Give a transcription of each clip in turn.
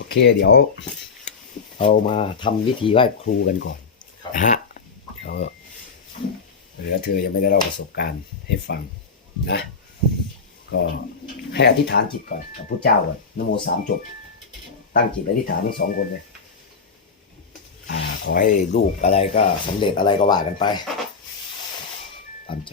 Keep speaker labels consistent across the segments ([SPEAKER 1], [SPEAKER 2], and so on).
[SPEAKER 1] โอเค เดี๋ยวเรามาทำวิธีไหว้ครูกันก่อน
[SPEAKER 2] ครับ
[SPEAKER 1] นะฮะเดี๋ยวเหลือเธอยังไม่ได้เล่าประสบการณ์ให้ฟังนะ ก็ให้อธิษฐานจิตก่อนกับพระเจ้าก่อนนโมสามจบ ตั้งจิตอธิษฐานทั้งสองคนเลยอ่าขอให้ลูกอะไรก็สำเร็จอะไรก็ว่ากันไป ตามใจ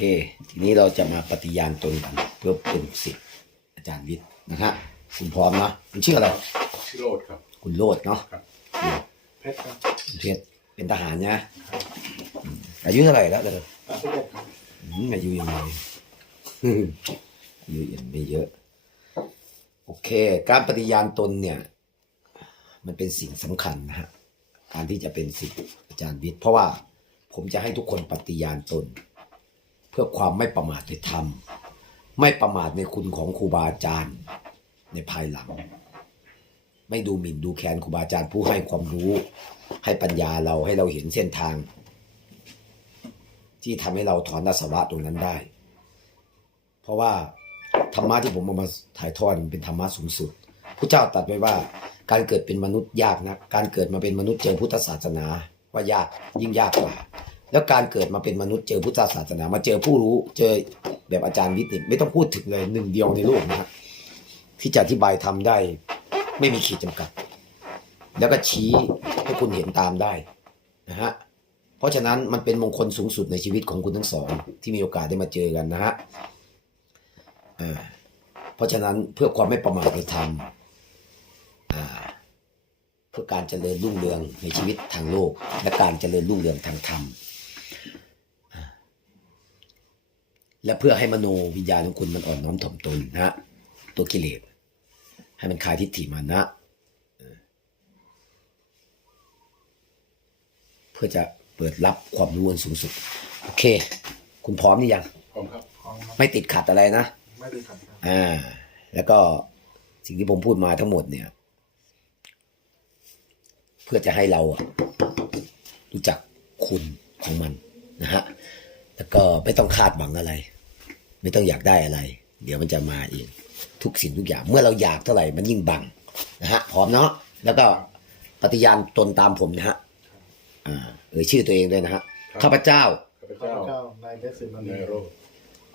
[SPEAKER 1] เคทีนี้เราจะมาปฏิญาณตนกันเพื่อเป็นสิทธิ์อาจารย์วิทย์นะฮะคุณพร้อมนะคุณชื่ออะไร
[SPEAKER 2] ชื่อโรดครับ
[SPEAKER 1] คุณโลดเนาะ
[SPEAKER 2] ครับเพชรครับ
[SPEAKER 1] คุณเพชรเป็นทหารนะอืมอายุเท่าไหร่แล้วเธอ
[SPEAKER 2] สามสิบเอ็ดครับ
[SPEAKER 1] อืมอายุยังไงอายุยังไม่เยอะ โอเค การปฏิญาณตนเนี่ย มันเป็นสิ่งสำคัญนะฮะการที่จะเป็นสิทธิ์อาจารย์วิทย์เพราะว่าผมจะให้ทุกคนปฏิญาณตน เพื่อความไม่ประมาทในธรรม ไม่ประมาทในคุณของครูบาอาจารย์ในภายหลัง ไม่ดูหมิ่นดูแคลนครูบาอาจารย์ผู้ให้ความรู้ ให้ปัญญาเราให้เราเห็นเส้นทาง ที่ทำให้เราถอนอาสวะตรงนั้นได้ เพราะว่าธรรมะที่ผมเอามาถ่ายทอดมันเป็นธรรมะสูงสุดพระเจ้าตรัสไว้ว่าการเกิดเป็นมนุษย์ยากนะ การเกิดมาเป็นมนุษย์เจอพุทธศาสนาว่ายากยิ่งยากกว่า แล้วการเกิดมาเป็นมนุษย์เจอพุทธศาสนา มาเจอผู้รู้เจอแบบอาจารย์วิทย์นี่ไม่ต้องพูดถึงเลยหนึ่งเดียวในโลกนะครับที่จะอธิบายทำได้ ไม่มีขีดจำกัด แล้วก็ชี้ให้คุณเห็นตามได้นะฮะเพราะฉะนั้นมันเป็นมงคลสูงสุดในชีวิตของคุณทั้งสอง ที่มีโอกาสได้มาเจอกันนะฮะอ่าเพราะฉะนั้นเพื่อความไม่ประมาทในธรรมอ่าเพื่อการเจริญรุ่งเรืองในชีวิตทางโลก และการเจริญรุ่งเรืองทางธรรมอ่า และเพื่อให้มโนวิญญาณของคุณมันอ่อนน้อมถ่อมตนนะฮะตัวกิเลสให้มันคลายทิฏฐิมานะ เพื่อจะเปิดรับความรู้อันสูงสุด โอเค คุณพร้อมหรือยัง
[SPEAKER 2] ผมครับพร้อมครับ
[SPEAKER 1] ไม่ติดขัดอะไรนะ
[SPEAKER 2] ไม่ได้ขัดครับ
[SPEAKER 1] อ่า แล้วก็สิ่งที่ผมพูดมาทั้งหมดเนี่ย เพื่อจะให้เราอะรู้จักคุณของมันนะฮะแล้วก็ไม่ต้องคาดหวังอะไร ไม่ต้องอยากได้อะไร เดี๋ยวมันจะมาเองทุกสิ่งทุกอย่าง เมื่อเราอยากเท่าไหร่มันยิ่งบังนะฮะพร้อมเนาะแล้วก็ปฏิญาณตนตามผมนะฮะอ่าเอ่ยชื่อตัวเองด้วยนะฮะข้าพเจ้า
[SPEAKER 2] ข้าพ
[SPEAKER 3] ข้า
[SPEAKER 2] เจ้า
[SPEAKER 3] พเจ้า นายเพชรสิม
[SPEAKER 2] ใน
[SPEAKER 3] ณี
[SPEAKER 2] โรด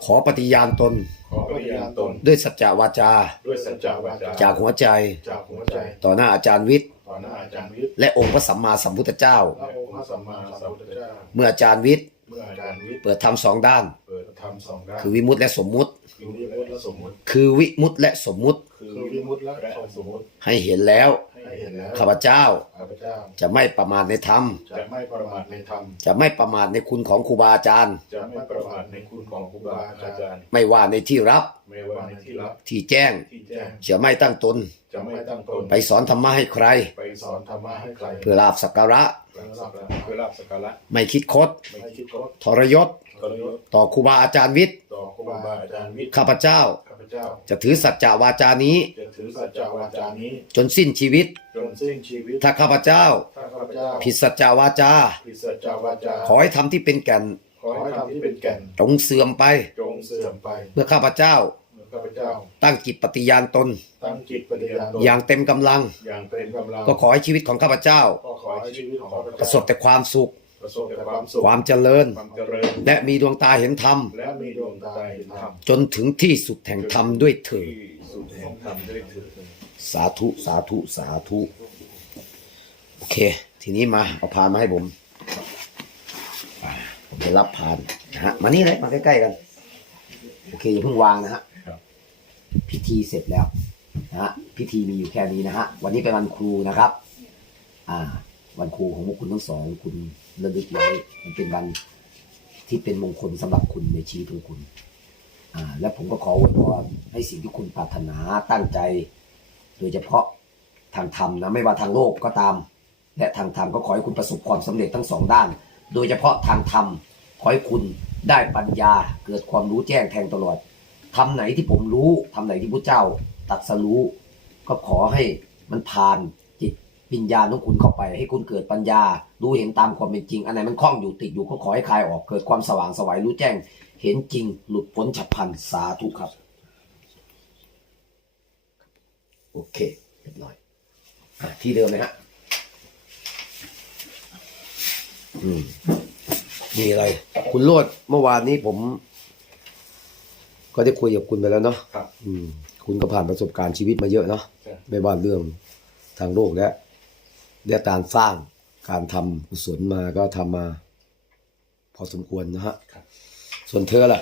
[SPEAKER 1] ขอปฏิญาณตน
[SPEAKER 2] ขอปฏิญาณตน
[SPEAKER 1] ด้วยสัจจะวาจา
[SPEAKER 2] ด้วยสัจจวาจา
[SPEAKER 1] จากหัวใจ
[SPEAKER 2] จากหัวใจ
[SPEAKER 1] ต่อหน้าอาจารย์วิทย์
[SPEAKER 2] ต่อหน้าอาจารย์วิทย์
[SPEAKER 1] และองค์พระสัมมาสัมพุทธเจ้า
[SPEAKER 3] พระองค์พระสัมมาสัมพุทธเจ้า
[SPEAKER 1] เมื่ออาจารย์วิทย์
[SPEAKER 2] เมื่ออาจารย์วิทย์
[SPEAKER 1] เปิดธรรมสองด้าน
[SPEAKER 2] เปิดธ รรมสองด้าน
[SPEAKER 1] คือวิมุตติและสมมุติ
[SPEAKER 2] คือวิมุตติและสมมุติ
[SPEAKER 1] คือวิมุตติและสมมุติ
[SPEAKER 2] คือ
[SPEAKER 3] คือวิมุตติและ
[SPEAKER 2] และ
[SPEAKER 3] สมมุติ
[SPEAKER 1] ให้เห็นแล้ว
[SPEAKER 3] ให้เห็นแล้ว
[SPEAKER 1] ข้าพเจ้า
[SPEAKER 3] ข้าพเจ้า
[SPEAKER 1] จะไม่ประมาทในธรรม
[SPEAKER 2] จะไม่ประมาทในธรรม
[SPEAKER 1] จะไม่ประมาทในคุณของครูบาอาจารย์
[SPEAKER 2] จะไม่ประมาทในคุณของครูบาอาจารย์
[SPEAKER 1] ไม่ว่าในที่รับ
[SPEAKER 2] ไม่ว่าในที่รับ
[SPEAKER 1] ที่แจ้ง
[SPEAKER 2] ที่แจ้ง
[SPEAKER 1] จะไม่ตั้งตน
[SPEAKER 2] จะไม่ตั้งตน
[SPEAKER 1] ไปสอนธรรมะให้ใคร
[SPEAKER 2] ไปสอนธรรมะให้ใคร
[SPEAKER 1] เพื่อลาบสักการะ
[SPEAKER 2] เพื่อรับเพื่อรับสักการะ
[SPEAKER 1] ไม่คิดคด
[SPEAKER 2] ไม่คิดคด
[SPEAKER 1] ทรยศ
[SPEAKER 2] ท รยศ
[SPEAKER 1] ต่อครูบาอาจารย์วิทย์
[SPEAKER 2] ต่อครูบาอาจารย์วิทย์
[SPEAKER 1] ข้าพเจ้า
[SPEAKER 2] ข้าพเจ้า
[SPEAKER 1] จะถือสัจจะวาจานี้
[SPEAKER 2] จะถือสัจจวาจานี้
[SPEAKER 1] จนสิ้นชีวิต
[SPEAKER 2] จนสิ้นชีวิต
[SPEAKER 1] ถ้าข้าพเจ้า
[SPEAKER 2] ถ้าข้าพเจ้า
[SPEAKER 1] ผิดสัจจะวาจา
[SPEAKER 2] ผิดสัจจวาจา
[SPEAKER 1] ขอให้ทำที่เป็นแก่น
[SPEAKER 2] ขอให้ทำที่เป็นแก่น
[SPEAKER 1] จงเสื่อมไป
[SPEAKER 2] จงเสื่อมไป
[SPEAKER 1] เมื่อข้าพเจ้า
[SPEAKER 2] เมื่อข้าพเจ้า
[SPEAKER 1] ตั้งจิตปฏิญาณตน
[SPEAKER 2] ตั้งจิตปฏิญาณตน
[SPEAKER 1] อย่างเต็มกำลัง
[SPEAKER 2] อย่างเต็มกำลัง
[SPEAKER 1] ก็ขอให้ชีวิตของข้าพเจ้า
[SPEAKER 2] ก็ขอให้ชีวิตของข้าพ
[SPEAKER 1] ประ
[SPEAKER 2] เจ้า
[SPEAKER 1] สบแต่ความสุข
[SPEAKER 2] ประสบแต่ความสุข
[SPEAKER 1] ความเจริญ
[SPEAKER 2] ความเจริญ
[SPEAKER 1] และมีดวงตาเห็นธรรม
[SPEAKER 2] และมีดวงตาเห็นธรรม
[SPEAKER 1] จนถึงที่สุดแห่งธรรมด้วยเถิด
[SPEAKER 2] ที่สุดแห่งธรรมด้วยเถิด
[SPEAKER 1] สาธุสาธุสาธุโอเค ทีนี้มาเอาพานมาให้ผมอ่าผมจะรับพานนะฮะมานี่เลยมาใกล้ๆกัน โอเคอย่าเพิ่งวางนะฮะ
[SPEAKER 2] ครับ
[SPEAKER 1] พิธีเสร็จแล้วนะฮะพิธีมีอยู่แค่นี้นะฮะวันนี้เป็นวันครูนะครับ อ่า วันครูของพวกคุณทั้งสองคุณ ระลึกไว้มันเป็นวันที่เป็นมงคลสำหรับคุณในชีวิตของคุณ อ่า และผมก็ขออวยพรให้สิ่งที่คุณปรารถนาตั้งใจ โดยเฉพาะทางธรรมนะไม่ว่าทางโลกก็ตาม และทางธรรมก็ขอให้คุณประสบความสำเร็จทั้งสองด้าน โดยเฉพาะทางธรรมขอให้คุณได้ปัญญาเกิดความรู้แจ้งแทงตลอดทำไหนที่ผมรู้ทำไหนที่พระเจ้าตัดสรู้ ก็ขอให้มันผ่าน วิญญาณของคุณเข้าไป ให้คุณเกิดปัญญา รู้เห็นตามความเป็นจริง อันไหนมันคล้องอยู่ติดอยู่ก็ขอให้คลายออกเกิดความสว่างไสวัยรู้แจ้ง เห็นจริง หลุดพ้นฉับพลันสาธุครับ โอเคเรียบร้อยอะที่เดิมเลยฮะอืมมีอะไร คุณโรดเมื่อวานนี้ผม ก็ได้คุยกับคุณไปแล้วเนาะ
[SPEAKER 4] ครับ
[SPEAKER 1] อืม คุณก็ผ่านประสบการณ์ชีวิตมาเยอะเนาะ
[SPEAKER 4] ใช่
[SPEAKER 1] ไม่ว่าเรื่องทางโลกและ และการสร้างการทำกุศลมาก็ทำมา พอสมควรนะฮะ
[SPEAKER 4] ครับ
[SPEAKER 1] ส่วนเธอล่ะ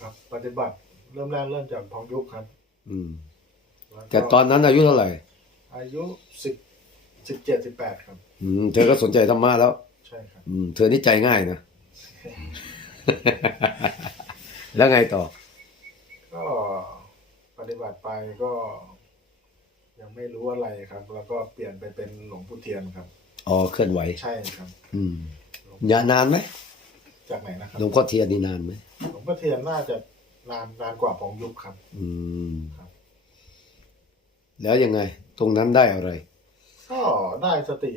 [SPEAKER 3] ครับปฏิบัติเริ่มแรกเริ่มจากพองยุคครับ
[SPEAKER 1] อืม
[SPEAKER 3] ล้วก็
[SPEAKER 1] แต่ตอนนั้นอายุเท่าไหร่
[SPEAKER 3] อายุสิบสิบเจ็ดสิบแปดครับ
[SPEAKER 1] อืมเธอก็สนใจธรรมะแล้ว
[SPEAKER 3] ใช่ครับ
[SPEAKER 1] อืม เธอนี่ใจง่ายนะ แล้วไงต่อ
[SPEAKER 3] ก็ปฏิบัติไปก็ ยังไม่รู้อะไรครับ แล้วก็เปลี่ยนไปเป็นหลวงปู่เทียนครับ
[SPEAKER 1] อ๋อเคลื่อนไหว
[SPEAKER 3] ใช่ครับ
[SPEAKER 1] อืมอย่านานไหม
[SPEAKER 3] จากไหนนะครับ
[SPEAKER 1] หลวงพ่อเทียนนี่นานไหม
[SPEAKER 3] หลวงพ่อเทียนน่าจะนานนานกว่าพองยุคครับ
[SPEAKER 1] อืม
[SPEAKER 3] ครับ
[SPEAKER 1] แล้วยังไง ตรงนั้นได้อะไร
[SPEAKER 3] ก็ได้สติ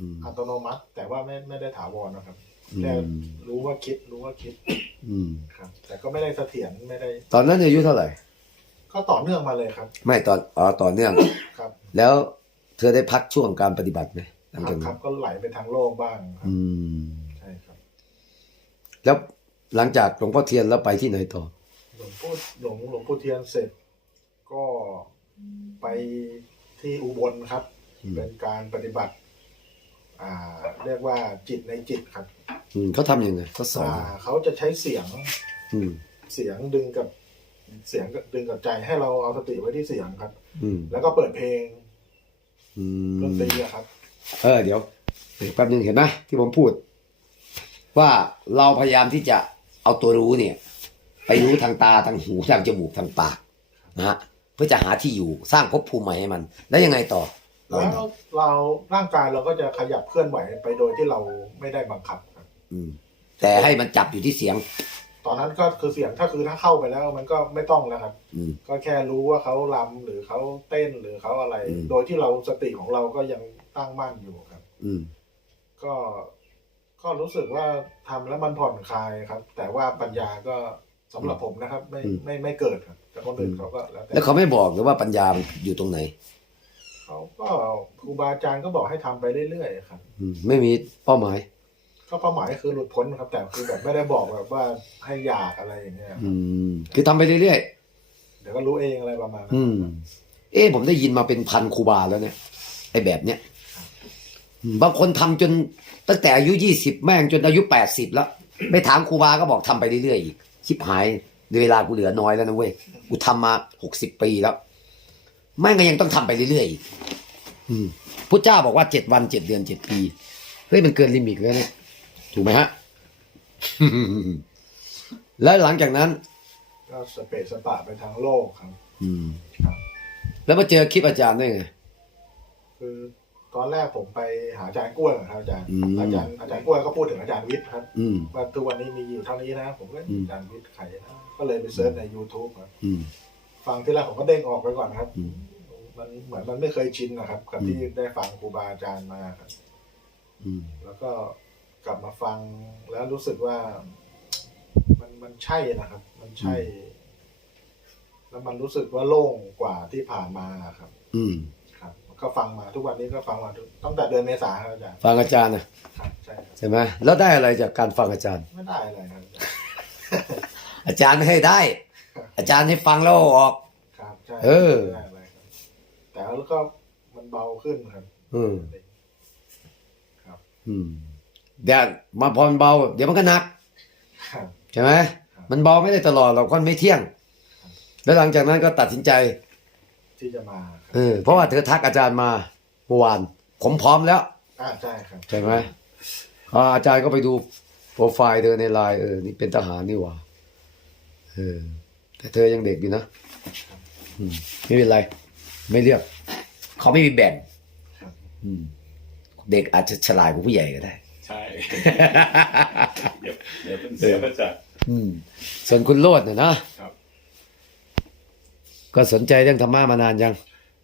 [SPEAKER 1] อืม
[SPEAKER 3] อัตโนมัติ แต่ว่าไม่ไม่ได้ถาวรนะครับ
[SPEAKER 1] อื
[SPEAKER 3] แค่
[SPEAKER 1] ม
[SPEAKER 3] รู้ว่าคิดรู้ว่าคิด
[SPEAKER 1] อืม
[SPEAKER 3] ครับ แต่ก็ไม่ได้เสถียรไม่ได้
[SPEAKER 1] ตอนนั้นอายุเท่าไหร่
[SPEAKER 3] ก็ต่อเนื่องมาเลยครับ
[SPEAKER 1] ไม่ตอนอ๋อต่อเนื่อง
[SPEAKER 3] ครับ
[SPEAKER 1] แล้วเธอได้พักช่วงการปฏิบัติไหมหลัง
[SPEAKER 3] ครั
[SPEAKER 1] จาก
[SPEAKER 3] บค
[SPEAKER 1] นั้
[SPEAKER 3] รั
[SPEAKER 1] น
[SPEAKER 3] บก็ไหลไปทางโลกบ้างครับ
[SPEAKER 1] อืม
[SPEAKER 3] ใช่ครับ
[SPEAKER 1] แล้วหลังจากหลวงพ่อเทียนแล้วไปที่ไหนต่อ
[SPEAKER 3] หลวงพ่อหลวงหลวงพ่อเทียนเสร็จก็ไปที่อุบลครับ
[SPEAKER 1] อืม
[SPEAKER 3] เป็นการปฏิบัติ อ่า เรียกว่าจิตในจิตครับ
[SPEAKER 1] อืมเขาทำยังไงเขาสอน
[SPEAKER 3] อ่าเขาจะใช้เสียง
[SPEAKER 1] อืม
[SPEAKER 3] เสียงดึงกับ เสียงดึงกับใจให้เราเอาสติไว้ที่เสียงครับ
[SPEAKER 1] อืม
[SPEAKER 3] แล้วก็เปิดเพลง
[SPEAKER 1] อื
[SPEAKER 3] ดน
[SPEAKER 1] ม
[SPEAKER 3] ตรีอะครับ
[SPEAKER 1] เออเดี๋ยวเดี๋ยวแป๊บนึงเห็นไหมที่ผมพูด ว่าเราพยายามที่จะเอาตัวรู้เนี่ย ไปรู้ทางตาทางหูทางจมูกทางปากนะฮะเพื่อจะหาที่อยู่สร้างภพภูมิใหม่ให้มัน แล้วยังไงต่อเรา
[SPEAKER 3] แล้วเราร่างกายเราก็จะขยับเคลื่อนไหวไปโดยที่เราไม่ได้บังคับครับ
[SPEAKER 1] อืม แต่ให้มันจับอยู่ที่เสียง
[SPEAKER 3] ตอนนั้นก็คือเสียงถ้าคือถ้าเข้าไปแล้วมันก็ไม่ต้องแล้วครับ
[SPEAKER 1] อืม
[SPEAKER 3] ก็แค่รู้ว่าเขาลำหรือเขาเต้นหรือเขาอะไร
[SPEAKER 1] อืม
[SPEAKER 3] โดยที่เราสติของเราก็ยังตั้งมั่นอยู่ครับ
[SPEAKER 1] อืม
[SPEAKER 3] ก็ก็รู้สึกว่าทำแล้วมันผ่อนคลายครับ แต่ว่าปัญญาก็สำหรับผมนะครับ ไม่ไม่ไม่เกิดครับแต่คนอื่นเขาก็แล้วแต่
[SPEAKER 1] แล้วเขาไม่บอกหรือว่าปัญญามันอยู่ตรงไหน
[SPEAKER 3] เขาก็ครูบาอาจารย์ก็บอกให้ทำไปเรื่อยๆครับ
[SPEAKER 1] อืม ไม่มีเป้าหมาย
[SPEAKER 3] ก็เป้าหมายคือหลุดพ้นครับ แต่คือแบบไม่ได้บอกแบบว่าให้อยากอะไรอย่างเงี้ยครับ
[SPEAKER 1] อืม คือทำไปเรื่อย
[SPEAKER 3] เดี๋ยวก็รู้เองอะไรประมาณ
[SPEAKER 1] ๆ
[SPEAKER 3] นั้น
[SPEAKER 1] อืม เอ๊ะผมได้ยินมาเป็นพันครูบาแล้วเนี่ยไอ้แบบเนี้ยอืมบางคนทำจนตั้งแต่อายุยี่สิบแม่งจนอายุแปดสิบแล้วไปถามครูบาก็บอกทำไปเรื่อยๆอีกชิบหายเวลากูเหลือน้อยแล้วนะเว้ยกูทำมาหกสิบปีแล้ว แม่งก็ยังต้องทำไปเรื่อยๆอีกอืมพุทธเจ้าบอกว่าเจ็ดวันเจ็ดเดือนเจ็ดปีเฮ้ยมันเกินลิมิตแล้วเนี่ย ถูกไหมฮะ แล้วหลังจากนั้น
[SPEAKER 3] ก็สเปซสปะไปทางโลกครับ
[SPEAKER 1] อืม
[SPEAKER 3] ครับ
[SPEAKER 1] แล้วมาเจอคลิปอาจารย์ได้ไง
[SPEAKER 3] คือตอนแรกผมไปหาอาจารย์กล้วยครับอาจารย์
[SPEAKER 1] อืม
[SPEAKER 3] อาจารย์อาจารย์กล้วยก็พูดถึงอาจารย์วิทย์ครับ
[SPEAKER 1] อืม
[SPEAKER 3] ว่าทุกวันนี้มีอยู่เท่านี้นะ ผมก็
[SPEAKER 1] อืม
[SPEAKER 3] อาจารย์วิทย์ใครนะก็เลยไปเซิร์ชใน YouTube ครับ
[SPEAKER 1] อืม
[SPEAKER 3] ฟังที่แรกผมก็เด้งออกไปก่อนครับ
[SPEAKER 1] อืม
[SPEAKER 3] มันเหมือนมันไม่เคยชินนะครับกับที่
[SPEAKER 1] อืม
[SPEAKER 3] ได้ฟังครูบาอาจารย์มาครับ
[SPEAKER 1] อืม
[SPEAKER 3] แล้วก็ กลับมาฟังแล้วรู้สึกว่า มันมันใช่นะครับ มันใช่ แล้วมันรู้สึกว่าโล่งกว่าที่ผ่านมาครับ
[SPEAKER 1] อืม
[SPEAKER 3] ครับ ก็ฟังมาทุกวันนี้ก็ฟังมาทุกตั้งแต่เดือนเมษาครับอาจารย์
[SPEAKER 1] ฟังอาจารย์นะครับ
[SPEAKER 3] ใช่ครับ
[SPEAKER 1] ใช่ไหมแล้วได้อะไรจากการฟังอาจารย์
[SPEAKER 3] ไม่ได้อะไรครับอาจารย์
[SPEAKER 1] อาจารย์ให้ได้ อาจารย์ให้ฟังแล้วเอาออก
[SPEAKER 3] ครับใช่
[SPEAKER 1] เออ
[SPEAKER 3] ไม่ได้อะไรครับแต่แล้วก็มันเบาขึ้นครับ
[SPEAKER 1] อืม
[SPEAKER 3] ครับ
[SPEAKER 1] อืม เดี๋ยวมาพอมันเบา เดี๋ยวมันก็หนัก
[SPEAKER 3] ครับ
[SPEAKER 1] ใช่ไหม
[SPEAKER 3] ครับ
[SPEAKER 1] มันเบาไม่ได้ตลอดหรอกก็ไม่เที่ยง แล้วหลังจากนั้นก็ตัดสินใจ
[SPEAKER 3] ที่จะมาครับ
[SPEAKER 1] เออเพราะว่าเธอทักอาจารย์มาเมื่อวาน ผมพร้อมแล้ว
[SPEAKER 3] อ่าใช่ครับ
[SPEAKER 1] ใช่ไหมอ่าอาจารย์ก็ไปดูโปรไฟล์เธอในไลน์เออนี่เป็นทหารนี่หว่าเออแต่เธอยังเด็กอยู่นะอืมไม่เป็นไร ไม่เลือกเขาไม่มีแบ่ง
[SPEAKER 3] ครับ
[SPEAKER 1] อืมเด็กอาจจะฉลาดกว่าผู้ใหญ่ก็ได้
[SPEAKER 2] ใช่ เดี๋ยวเดี๋ยวเพิ่งเสียพระจักร
[SPEAKER 1] อืม ส่วนคุณโลดเนี่ยนะ
[SPEAKER 2] ครับ
[SPEAKER 1] ก็สนใจเรื่องธรรมะมานานยัง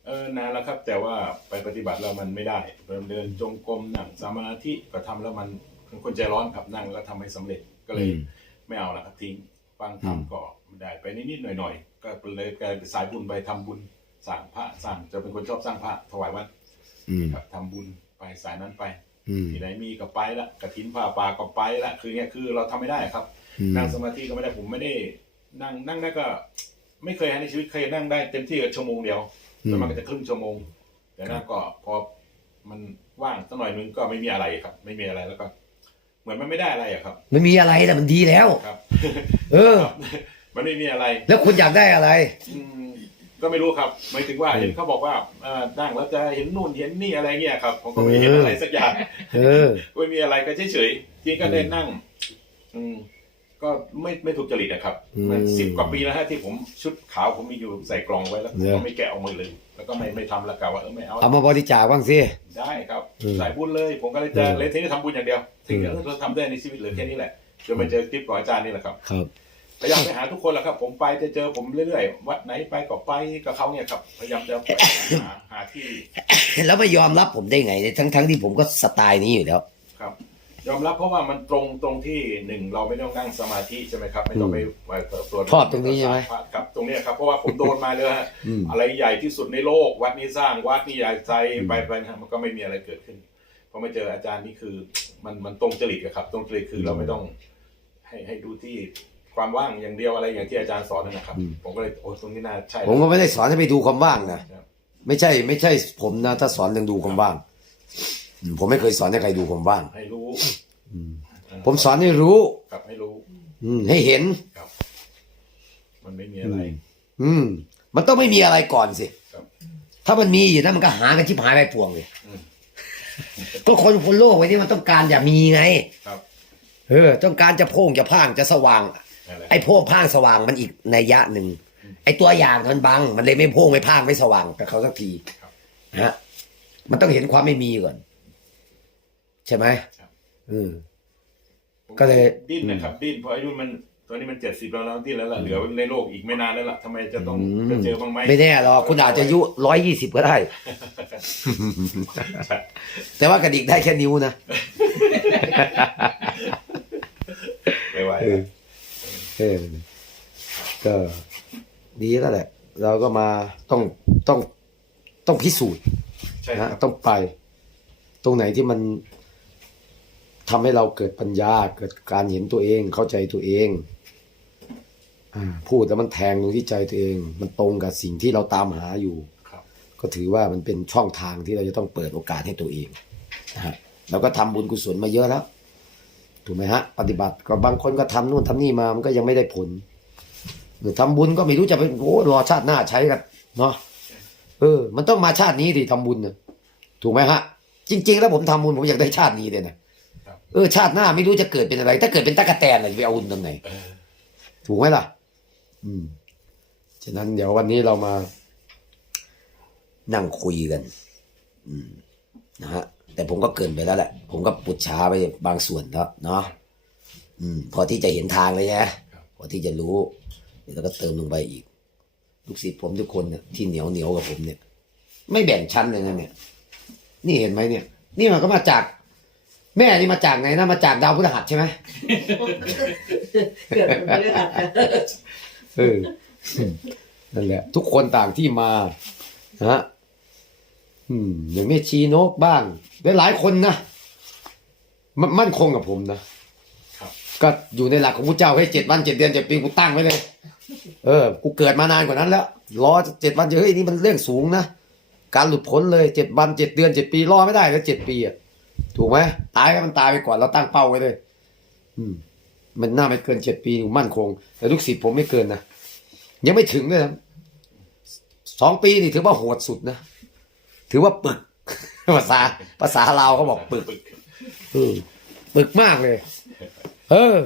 [SPEAKER 2] เออนานแล้วครับ แต่ว่าไปปฏิบัติแล้วมันไม่ได้เดินเดินจงกรมนั่งสมาธิก็ทำแล้วมันเป็นคนใจร้อนครับนั่งแล้วทำไม่สำเร็จก็เลย
[SPEAKER 1] อืม
[SPEAKER 2] ไม่เอาละครับทิ้งฟัง
[SPEAKER 1] อืม
[SPEAKER 2] ทำก็ไม่ได้ไปนิดๆหน่อยๆก็เลยกลายเป็นสายบุญไปทำบุญสร้างพระสร้างจะเป็นคนชอบสร้างพระถวายวัด
[SPEAKER 1] อืม
[SPEAKER 2] ครับทำบุญไปสายนั้นไป
[SPEAKER 1] อืม
[SPEAKER 2] ที่ไหนมีก็ไปละกระถินผ้าป่าก็ไปละคือเนี้ยคือเราทำไม่ได้ครับ
[SPEAKER 1] อืม
[SPEAKER 2] นั่งสมาธิก็ไม่ได้ผมไม่ได้ นั่งนั่งได้ก็ ไม่เคยในชีวิตเคยนั่งได้เต็มที่กับชั่วโมงเดียว
[SPEAKER 1] อืม
[SPEAKER 2] แล้วมันก็จะครึ่งชั่วโมง แต่นั่นก็พอมันว่างสักหน่อยนึงก็ไม่มีอะไรครับ ไม่มีอะไรแล้วก็ เหมือนมันไม่ได้อะไรอะครับ
[SPEAKER 1] ไม่มีอะไรแต่มันดีแล้ว
[SPEAKER 2] ครับ
[SPEAKER 1] เออ
[SPEAKER 2] ครับมันไม่มีอะไร
[SPEAKER 1] แล้วคุณอยากได้อะไร
[SPEAKER 2] อืม ก็ไม่รู้ครับหมายถึงว่า
[SPEAKER 1] อืม
[SPEAKER 2] เห็นเขาบอกว่าเอ่อนั่งแล้วจะเห็นนู่นเห็นนี่อะไรเงี้ยครับผมก็ไม่เห็นอะไรสักอย่าง
[SPEAKER 1] เออ
[SPEAKER 2] ไม่มีอะไรก็เฉยๆจริงก็ได้นั่ง อืม ก็ไม่ไม่ถูกจริตนะครับ
[SPEAKER 1] อืม
[SPEAKER 2] มันสิบกว่าปีแล้วฮะที่ผมชุดขาวผมมีอยู่ใส่กล่องไว้แล้วผม
[SPEAKER 1] เนี่
[SPEAKER 2] ก็
[SPEAKER 1] ย
[SPEAKER 2] ไม่แกะออกมาเลย แล้วก็ไม่ไม่ทำแล้วกะว่าเออไม่เอา
[SPEAKER 1] เอามาบริจาคบ้างสิ
[SPEAKER 2] ได้ครับ
[SPEAKER 1] อืม
[SPEAKER 2] สายบุญเลย ผมก็เลยจะ
[SPEAKER 1] อืม
[SPEAKER 2] เลยทีนี้ทำบุญอย่างเดียวถึง
[SPEAKER 1] อืม
[SPEAKER 2] เออเราทำได้ในชีวิตเหลือแค่นี้แหละจนมาเจอคลิปของอาจารย์นี่แหละครับ
[SPEAKER 1] ครับ
[SPEAKER 2] พยายามไปหาทุกคนแหละครับ ผมไปจะเจอผมเรื่อยๆวัดไหนไปก็ไปกับเขาเนี่ยครับพยายามจะไปหาหาที่
[SPEAKER 1] แล้วไม่ยอมรับผมได้ไง ทั้งทั้งที่ผมก็สไตล์นี้อยู่แล้ว
[SPEAKER 2] ครับ ยอมรับเพราะว่ามันตรงตรงที่หนึ่งเราไม่ต้องนั่งสมาธิใช่ไหมครับ ไม่ต้องไปไปเปิดตัว
[SPEAKER 1] ชอบตรงนี้ใช่ไหม
[SPEAKER 2] ครับตรงเนี้ยครับเพราะว่าผมโดนมาเลยฮะ
[SPEAKER 1] อืม
[SPEAKER 2] อะไรใหญ่ที่สุดในโลก วัดนี้สร้างวัดนี้ใหญ่ใจไปไปนะมันก็ไม่มีอะไรเกิดขึ้นพอมาเจออาจารย์นี่คือ มันมันตรงจริตอะครับ ตรงจริตคือเราไม่ต้องให้ให้ดูที่ ความว่างอย่างเดียวอะไรอย่างที่อาจารย์สอนนั่นนะครับ
[SPEAKER 1] อืม
[SPEAKER 2] ผมก็เลยโอ้ตรงนี้น่าใช่
[SPEAKER 1] ผมก็ไม่ได้สอนให้ไปดูความว่างนะครับไม่ใช่ ไม่ใช่ ผมนะ ถ้าสอนเรื่องดูความว่างอืมผมไม่เคยสอนให้ใครดูความว่าง
[SPEAKER 2] ให้รู้
[SPEAKER 1] อืมผมสอนให้รู้
[SPEAKER 2] ครับให้รู้
[SPEAKER 1] อืมให้เห็น
[SPEAKER 2] ครับ มันไม่มีอะไร
[SPEAKER 1] อืม มันต้องไม่มีอะไรก่อนสิ
[SPEAKER 2] ครับ
[SPEAKER 1] ถ้ามันมีอยู่นะมันก็หากันชิบหายไปพวงเลย
[SPEAKER 2] อืม
[SPEAKER 1] ก็คนบนโลกไว้นี่มันต้องการอย่ามีไง
[SPEAKER 2] ครับ
[SPEAKER 1] เออ ต้องการจะโพ่งจะพ่างจะสว่าง
[SPEAKER 2] นั่นแหละ
[SPEAKER 1] ไอ้โพ่งพ่างสว่างมันอีกนัยยะหนึ่งไอ้ตัวอย่างมันบัง มันเลยไม่โพ่งไม่พ่างไม่สว่างกับเขาสักทีนะฮะมันต้องเห็นความไม่มีก่อน ใช่ไหมอืม
[SPEAKER 2] ผม
[SPEAKER 1] ก็เลย
[SPEAKER 2] ดิ้นนะครับ ดิ้นเพราะอายุมันตอนนี้มันเจ็ดสิบแล้วแล้วดิ้นแล้วล่ะเหลือในโลกอีกไม่นานแล้วล่ะทำไมจะต้องจะเจอบ้างไหม
[SPEAKER 1] ไม่แน่หรอกคุณอาจจะอายุร้อยยี่สิบก็ได้
[SPEAKER 2] ใช่
[SPEAKER 1] แต่ว่ากระดิกได้แค่นิ้วนะ
[SPEAKER 2] ไม่ไหว
[SPEAKER 1] เออเออก็ดีแล้วแหละ เราก็มาต้องต้องต้องพิสูจน์
[SPEAKER 2] ใช่ค
[SPEAKER 1] นะ
[SPEAKER 2] รับ
[SPEAKER 1] ต้องไป ตรงไหนที่มันทำให้เราเกิดปัญญาเกิดการเห็นตัวเองเข้าใจตัวเองอาพูดแล้วมันแทงตรงที่ใจตัวเอง มันตรงกับสิ่งที่เราตามหาอยู่
[SPEAKER 2] ครับ
[SPEAKER 1] ก็ถือว่ามันเป็นช่องทางที่เราจะต้องเปิดโอกาสให้ตัวเองนะฮะเราก็ทำบุญกุศลมาเยอะแล้ว ถูกไหมฮะ ปฏิบัติก็บางคนก็ทำนู่นทำนี่มามันก็ยังไม่ได้ผล หรือทำบุญก็ไม่รู้จะไปโอ้รอชาติหน้าใช้กันเนาะเออ มันต้องมาชาตินี้ดิทำบุญนะถูกไหมฮะ จริง ๆ แล้วผมทำบุญผมอยากได้ชาตินี้เลยนะครับเออชาติหน้าไม่รู้จะเกิดเป็นอะไร ถ้าเกิดเป็นตะกะแตนอะไรไปเอาบุญตรงไหน
[SPEAKER 2] เออ
[SPEAKER 1] ถูกไหมล่ะ อืมฉะนั้นเดี๋ยววันนี้เรามานั่งคุยกัน อืม นะฮะ แต่ผมก็เกินไปแล้วแหละ ผมก็ปุดช้าไปบางส่วนแล้วเนาะอืม พอที่จะเห็นทางเลยนะพอที่จะรู้เดี๋ยวเราก็เติมลงไปอีก ลูกศิษย์ผมทุกคนเนี่ยที่เหนียวเหนียวกับผมเนี่ย ไม่แบ่งชั้นเลยนะเนี่ย นี่เห็นไหมเนี่ย นี่มันก็มาจาก แม่นี่มาจากไหนนะมาจากดาวพฤหัสใช่ไหม
[SPEAKER 5] เกิดเป็นเรื่อง
[SPEAKER 1] เออนั่นแหละ ทุกคนต่างที่มานะฮะ อืมอย่างแม่ชีนกบ้างหลายๆคนนะมมั่นคงกับผมนะครับก็อยู่ในหลักของพระเจ้าให้เจ็ดวันเจ็ดเดือนเจ็ดปีกูตั้งไว้เลย เออ กูเกิดมานานกว่านั้นแล้วรอเจ็ดวันเฮ้ยนี่มันเรื่องสูงนะการหลุดพ้นเลยเจ็ดวันเจ็ดเดือนเจ็ดปีรอไม่ได้แล้วเจ็ดปีอะถูกไหมตายก็มันตายไปก่อนเราตั้งเป้าไว้เลย อืม มันน่าไม่เกินเจ็ดปีมั่นคง แต่ลูกศิษย์ผมไม่เกินนะยังไม่ถึงเลยนะสองปีนี่ถือว่าโหดสุดนะ ถือว่าปึก ภาษาภาษาลาวเขาบอกปึก
[SPEAKER 2] ปึก
[SPEAKER 1] เออปึกมากเลยเเออ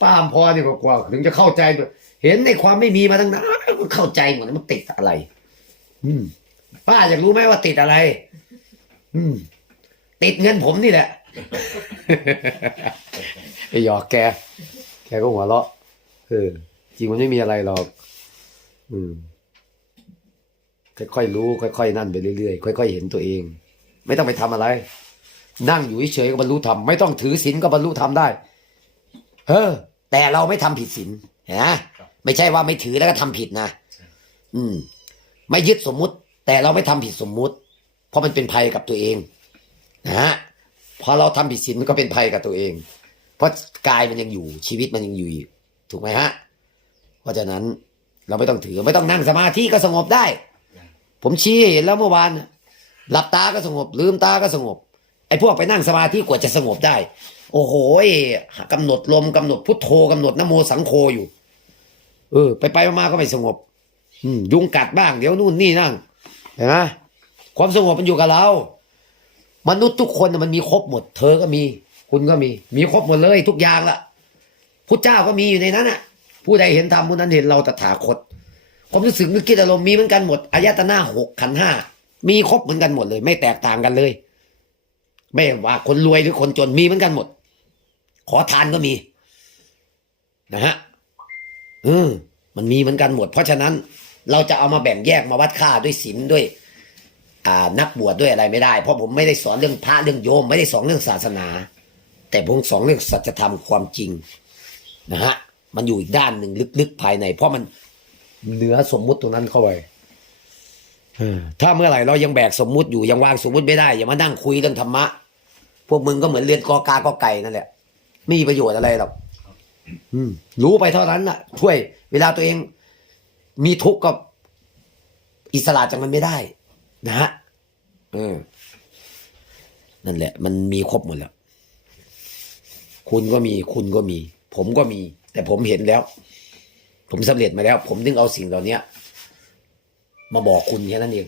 [SPEAKER 1] ป้าอำพรนี่ก็กว่าถึงจะเข้าใจด้วยเห็นในความไม่มีมาตั้งนานก็เข้าใจหมดแล้วมันติดอะไร อืม ป้าอยากรู้ไหมว่าติดอะไร อืม ติดเงินผมนี่แหละ ไอ้หยอกแก แกก็หัวเราะเออจริงมันไม่มีอะไรหรอก อืม ค่อยๆรู้ ค่อยๆนั่นไปเรื่อยๆค่อยๆเห็นตัวเอง ไม่ต้องไปทำอะไร นั่งอยู่เฉยๆก็บรรลุธรรมไม่ต้องถือศีลก็บรรลุธรรมได้เออแต่เราไม่ทำผิดศีลนไหมไม่ใช่ว่าไม่ถือแล้วก็ทำผิดนะอืม ไม่ยึดสมมุติ แต่เราไม่ทำผิดสมมุติ เพราะมันเป็นภัยกับตัวเองนะฮะพอเราทำผิดศีลมันก็เป็นภัยกับตัวเอง เพราะกายมันยังอยู่ชีวิตมันยังอยู่ถูกไหมฮะ เพราะฉะนั้นเราไม่ต้องถือไม่ต้องนั่งสมาธิก็สงบได้ ผมชี้ให้เห็นแล้วเมื่อวานหลับตาก็สงบ ลืมตาก็สงบ ไอ้พวกไปนั่งสมาธิกว่าจะสงบได้ โอ้โหกำหนดลมกำหนดพุทโธกำหนดนโมสังโฆอยู่ เออ ไปไปมาก็ไม่สงบ อืมยุงกัดบ้างเดี๋ยวนู่นนี่นั่งเห็นไหมความสงบมันอยู่กับเรา มนุษย์ทุกคนมันมีครบหมด เธอก็มี คุณก็มี มีครบหมดเลย ทุกอย่างละพุทธเจ้าก็มีอยู่ในนั้นน่ะ ผู้ใดเห็นธรรมผู้นั้นเห็นเราตถาคต ความรู้สึกนึกคิดอารมณ์มีเหมือนกันหมดอายตนะหกขันห้ามีครบเหมือนกันหมดเลย ไม่แตกต่างกันเลย ไม่ว่าคนรวยหรือคนจนมีเหมือนกันหมด ขอทานก็มี นะฮะเออมันมีเหมือนกันหมด เพราะฉะนั้นเราจะเอามาแบ่งแยกมาวัดค่าด้วยศีลด้วย อ่า นักบวชดด้วยอะไรไม่ได้ เพราะผมไม่ได้สอนเรื่องพระเรื่องโยม ไม่ได้สอนเรื่องศาสนา แต่ผมสอนเรื่องสัจธรรมความจริง นะฮะมันอยู่อีกด้านหนึ่งลึกๆภายใน เพราะมัน เหนือสมมุติตรงนั้นเข้าไปเออถ้าเมื่อไหร่เรายังแบกสมมุติอยู่ยังวางสมมุติไม่ได้อย่ามานั่งคุยเรื่องธรรมะ พวกมึงก็เหมือนเรียนกอกากอไก่นั่นแหละไม่มีประโยชน์อะไรหรอกอืมรู้ไปเท่านั้นน่ะ ช่วย เวลาตัวเอง มีทุกข์กับอิสระจากมันไม่ได้ นะฮะเออนั่นแหละ มันมีครบหมดแล้ว คุณก็มี คุณก็มี ผมก็มี แต่ผมเห็นแล้ว ผมสำเร็จมาแล้ว ผมถึงเอาสิ่งเหล่านี้มาบอกคุณแค่นั้นเอง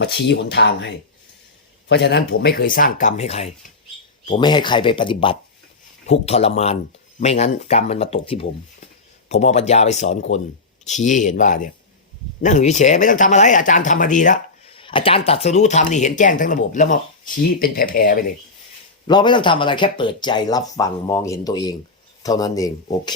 [SPEAKER 1] มาชี้หนทางให้ เพราะฉะนั้นผมไม่เคยสร้างกรรมให้ใคร ผมไม่ให้ใครไปปฏิบัติ ทุกทรมาน ไม่งั้นกรรมมันมาตกที่ผม ผมเอาปัญญาไปสอนคน ชี้เห็นว่าเนี่ย นั่งอยู่เฉยไม่ต้องทำอะไร อาจารย์ทำมาดีแล้วอาจารย์ตัดสรู้ทำนี่เห็นแจ้งทั้งระบบ แล้วมาชี้เป็นแผ่ๆไปเลย เราไม่ต้องทำอะไรแค่เปิดใจรับฟังมองเห็นตัวเอง เท่านั้นเอง โอเค